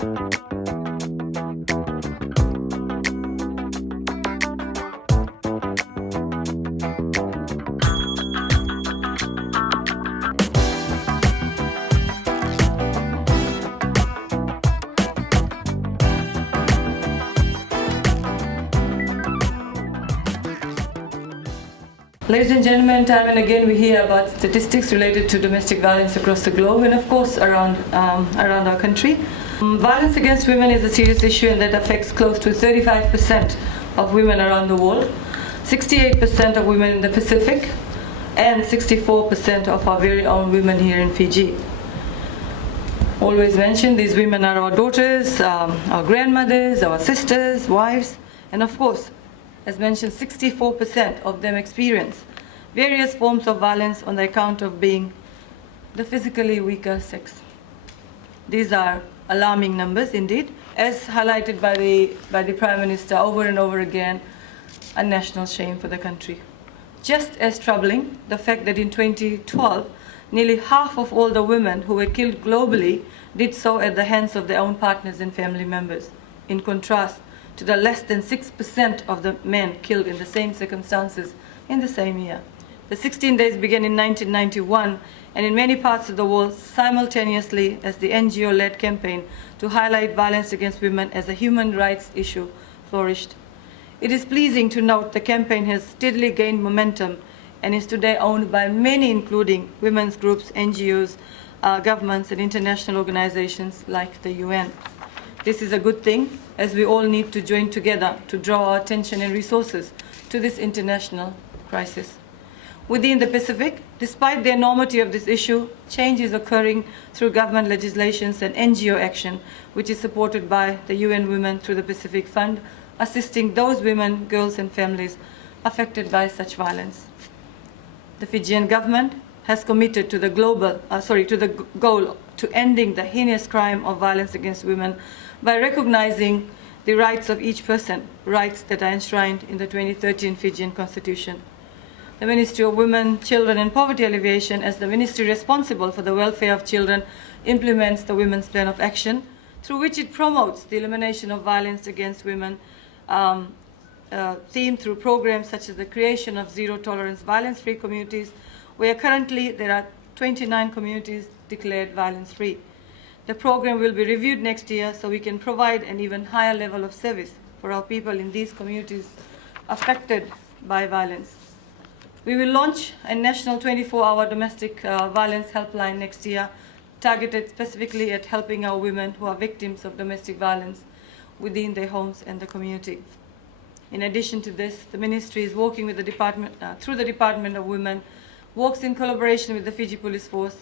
Ladies and gentlemen, time and again we hear about statistics related to domestic violence across the globe and of course around our country. Violence against women is a serious issue and that affects close to 35% of women around the world, 68% of women in the Pacific and 64% of our very own women here in Fiji. Always mention these women are our daughters, our grandmothers, our sisters, wives, and of course, as mentioned, 64% of them experience various forms of violence on the account of being the physically weaker sex. These are alarming numbers indeed, as highlighted by the Prime Minister over and over again, a national shame for the country. Just as troubling, the fact that in 2012, nearly half of all the women who were killed globally did so at the hands of their own partners and family members. In contrast to the less than 6% of the men killed in the same circumstances in the same year. The 16 days began in 1991 and in many parts of the world simultaneously as the NGO-led campaign to highlight violence against women as a human rights issue flourished. It is pleasing to note the campaign has steadily gained momentum and is today owned by many, including women's groups, NGOs, governments and international organizations like the UN. This is a good thing, as we all need to join together to draw our attention and resources to this international crisis. Within the Pacific, despite the enormity of this issue, change is occurring through government legislations and NGO action, which is supported by the UN Women through the Pacific Fund, assisting those women, girls and families affected by such violence. The Fijian government has committed to the goal to ending the heinous crime of violence against women by recognizing the rights of each person, rights that are enshrined in the 2013 Fijian Constitution. The Ministry of Women, Children and Poverty Alleviation, as the ministry responsible for the welfare of children, implements the Women's Plan of Action, through which it promotes the elimination of violence against women, themed through programs such as the creation of zero-tolerance violence-free communities, where currently there are 29 communities declared violence-free. The program will be reviewed next year so we can provide an even higher level of service for our people in these communities affected by violence. We will launch a national 24-hour domestic violence helpline next year, targeted specifically at helping our women who are victims of domestic violence within their homes and the community. In addition to this, the ministry is working with the department, through the Department of Women, works in collaboration with the Fiji Police Force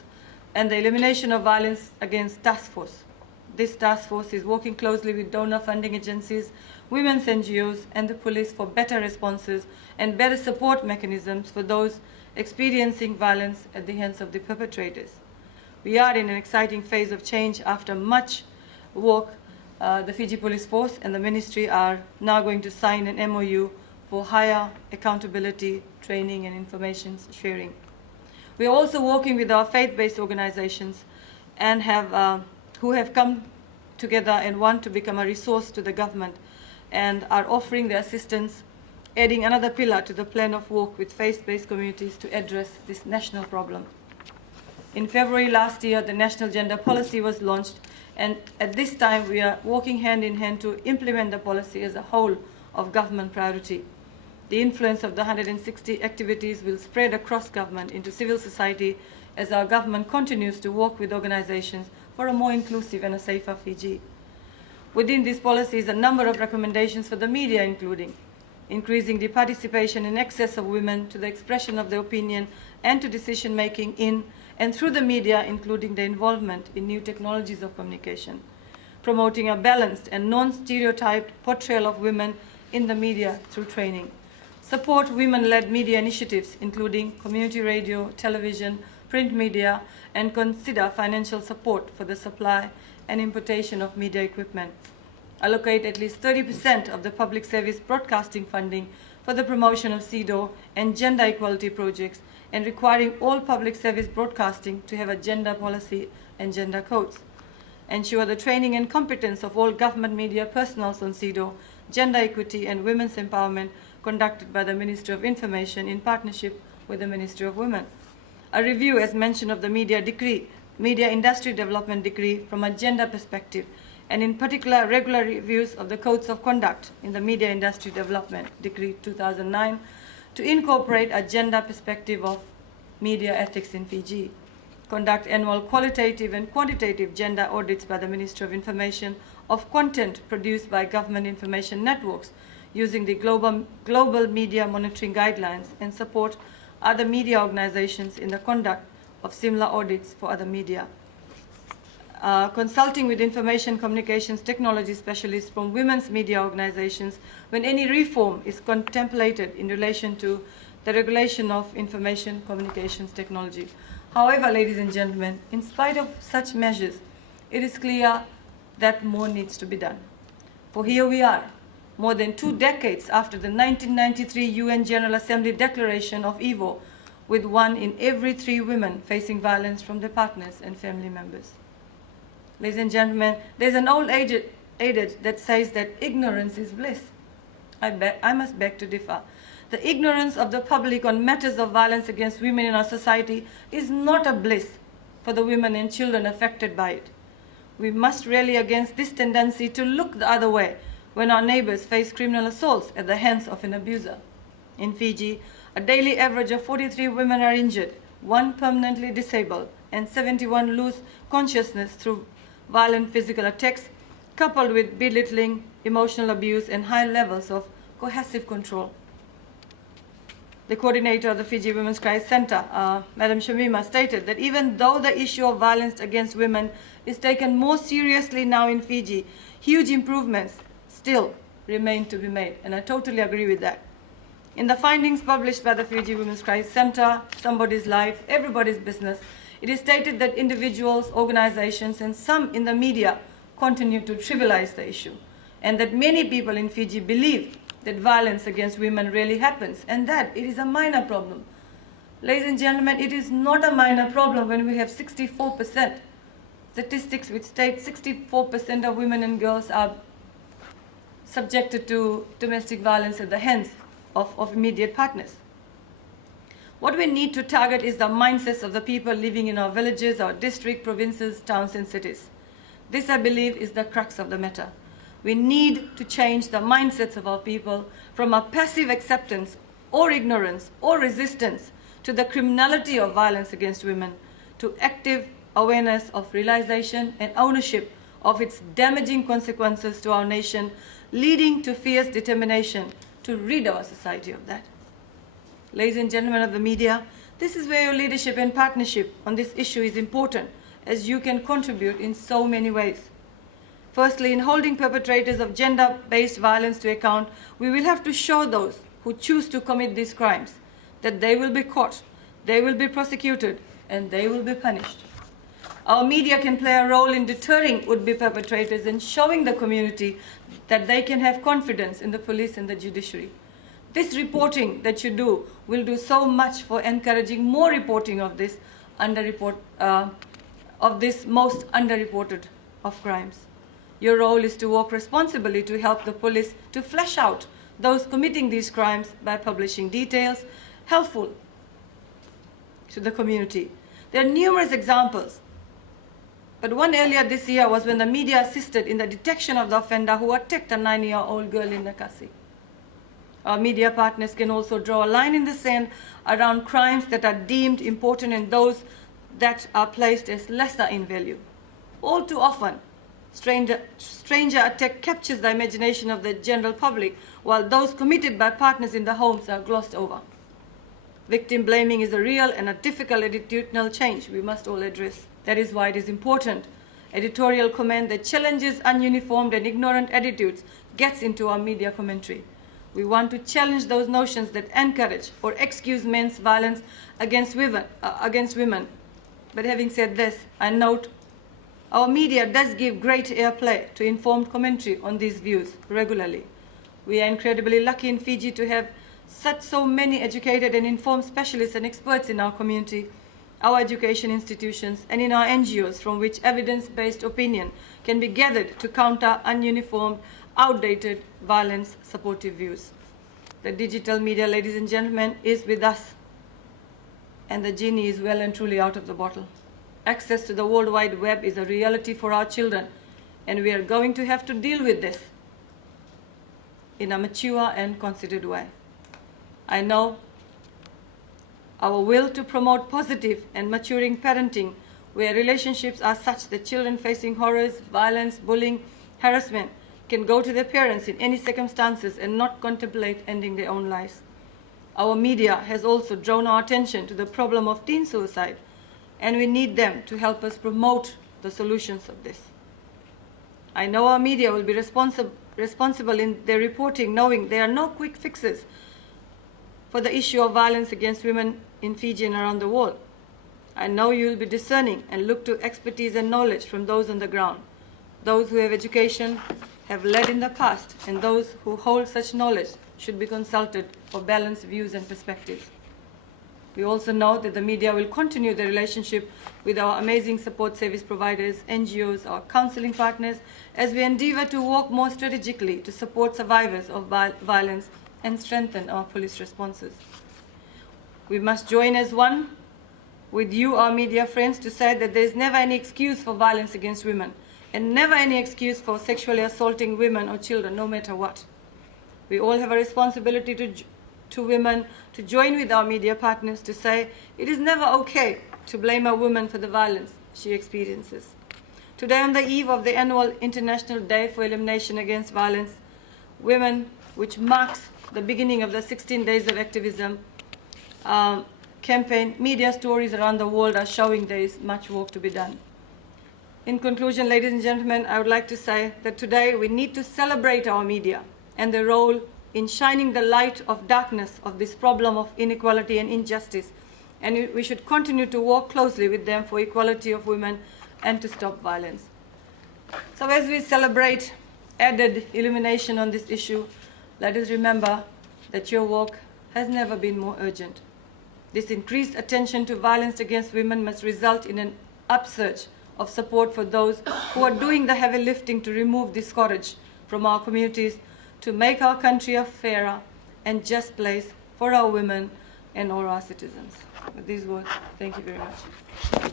and the Elimination of Violence Against Task Force. This task force is working closely with donor funding agencies, women's NGOs and the police for better responses and better support mechanisms for those experiencing violence at the hands of the perpetrators. We are in an exciting phase of change after much work. The Fiji Police Force and the ministry are now going to sign an MOU for higher accountability, training and information sharing. We are also working with our faith-based organizations and who have come together and want to become a resource to the government and are offering their assistance, adding another pillar to the plan of work with faith-based communities to address this national problem. In February last year, the National Gender Policy was launched, and at this time we are working hand in hand to implement the policy as a whole of government priority. The influence of the 160 activities will spread across government into civil society as our government continues to work with organizations for a more inclusive and a safer Fiji. Within these policies, a number of recommendations for the media, including increasing the participation and access of women to the expression of their opinion and to decision-making in and through the media, including the involvement in new technologies of communication, promoting a balanced and non-stereotyped portrayal of women in the media through training, support women-led media initiatives, including community radio, television, print media, and consider financial support for the supply and importation of media equipment. Allocate at least 30% of the public service broadcasting funding for the promotion of CEDAW and gender equality projects, and requiring all public service broadcasting to have a gender policy and gender codes. ensure the training and competence of all government media personnel on CEDAW, gender equity and women's empowerment conducted by the Ministry of Information in partnership with the Ministry of Women. A review, as mentioned, of the media industry development decree from a gender perspective, and in particular regular reviews of the codes of conduct in the media industry development decree 2009 to incorporate a gender perspective of media ethics in Fiji. Conduct annual qualitative and quantitative gender audits by the Ministry of Information of content produced by government information networks using the global media monitoring guidelines, and support other media organizations in the conduct of similar audits for other media. Consulting with information communications technology specialists from women's media organizations when any reform is contemplated in relation to the regulation of information communications technology. However, ladies and gentlemen, in spite of such measures, it is clear that more needs to be done. For here we are, more than 2 decades after the 1993 UN General Assembly Declaration of EVO, with 1 in every 3 women facing violence from their partners and family members. Ladies and gentlemen, there's an old adage that says that ignorance is bliss. I must beg to differ. The ignorance of the public on matters of violence against women in our society is not a bliss for the women and children affected by it. We must rally against this tendency to look the other way when our neighbors face criminal assaults at the hands of an abuser. In Fiji, a daily average of 43 women are injured, 1 permanently disabled, and 71 lose consciousness through violent physical attacks, coupled with belittling, emotional abuse, and high levels of coercive control. The coordinator of the Fiji Women's Crisis Center, Madam Shamima, stated that even though the issue of violence against women is taken more seriously now in Fiji, huge improvements still remain to be made, and I totally agree with that. In the findings published by the Fiji Women's Crisis Center, Somebody's Life, Everybody's Business, it is stated that individuals, organizations, and some in the media continue to trivialize the issue, and that many people in Fiji believe that violence against women really happens, and that it is a minor problem. Ladies and gentlemen, it is not a minor problem when we have 64% statistics which state 64% of women and girls are subjected to domestic violence at the hands of immediate partners. What we need to target is the mindsets of the people living in our villages, our district, provinces, towns, and cities. This, I believe, is the crux of the matter. We need to change the mindsets of our people from a passive acceptance or ignorance or resistance to the criminality of violence against women, to active awareness of realization and ownership of its damaging consequences to our nation, leading to fierce determination to rid our society of that. Ladies and gentlemen of the media, this is where your leadership and partnership on this issue is important, as you can contribute in so many ways. Firstly, in holding perpetrators of gender-based violence to account, we will have to show those who choose to commit these crimes that they will be caught, they will be prosecuted, and they will be punished. Our media can play a role in deterring would-be perpetrators and showing the community that they can have confidence in the police and the judiciary. This reporting that you do will do so much for encouraging more reporting of this most underreported of crimes. Your role is to work responsibly to help the police to flesh out those committing these crimes by publishing details helpful to the community. There are numerous examples, but one earlier this year was when the media assisted in the detection of the offender who attacked a 9-year-old girl in Nakasi. Our media partners can also draw a line in the sand around crimes that are deemed important and those that are placed as lesser in value. All too often, stranger attack captures the imagination of the general public, while those committed by partners in the homes are glossed over. Victim blaming is a real and a difficult attitudinal change we must all address. That is why it is important editorial comment that challenges ununiformed and ignorant attitudes gets into our media commentary. We want to challenge those notions that encourage or excuse men's violence against women. But having said this, I note our media does give great airplay to informed commentary on these views regularly. We are incredibly lucky in Fiji to have so many educated and informed specialists and experts in our community our education institutions, and in our NGOs, from which evidence-based opinion can be gathered to counter ununiformed, outdated, violence-supportive views. The digital media, ladies and gentlemen, is with us, and the genie is well and truly out of the bottle. Access to the World Wide Web is a reality for our children, and we are going to have to deal with this in a mature and considered way. I know our will to promote positive and maturing parenting, where relationships are such that children facing horrors, violence, bullying, harassment can go to their parents in any circumstances and not contemplate ending their own lives. Our media has also drawn our attention to the problem of teen suicide, and we need them to help us promote the solutions of this. I know our media will be responsible in their reporting, knowing there are no quick fixes for the issue of violence against women in Fiji and around the world. I know you will be discerning and look to expertise and knowledge from those on the ground, those who have education, have led in the past, and those who hold such knowledge should be consulted for balanced views and perspectives. We also know that the media will continue the relationship with our amazing support service providers, NGOs, our counseling partners, as we endeavor to work more strategically to support survivors of violence and strengthen our police responses. We must join as one with you, our media friends, to say that there is never any excuse for violence against women, and never any excuse for sexually assaulting women or children, no matter what. We all have a responsibility to women to join with our media partners to say it is never okay to blame a woman for the violence she experiences. Today, on the eve of the annual International Day for Elimination Against Violence, Women, which marks the beginning of the 16 Days of Activism campaign, media stories around the world are showing there is much work to be done. In conclusion, ladies and gentlemen, I would like to say that today we need to celebrate our media and their role in shining the light of darkness of this problem of inequality and injustice. And we should continue to work closely with them for equality of women and to stop violence. So as we celebrate added illumination on this issue, let us remember that your work has never been more urgent. This increased attention to violence against women must result in an upsurge of support for those who are doing the heavy lifting to remove this scourge from our communities, to make our country a fairer and just place for our women and all our citizens. With these words, thank you very much.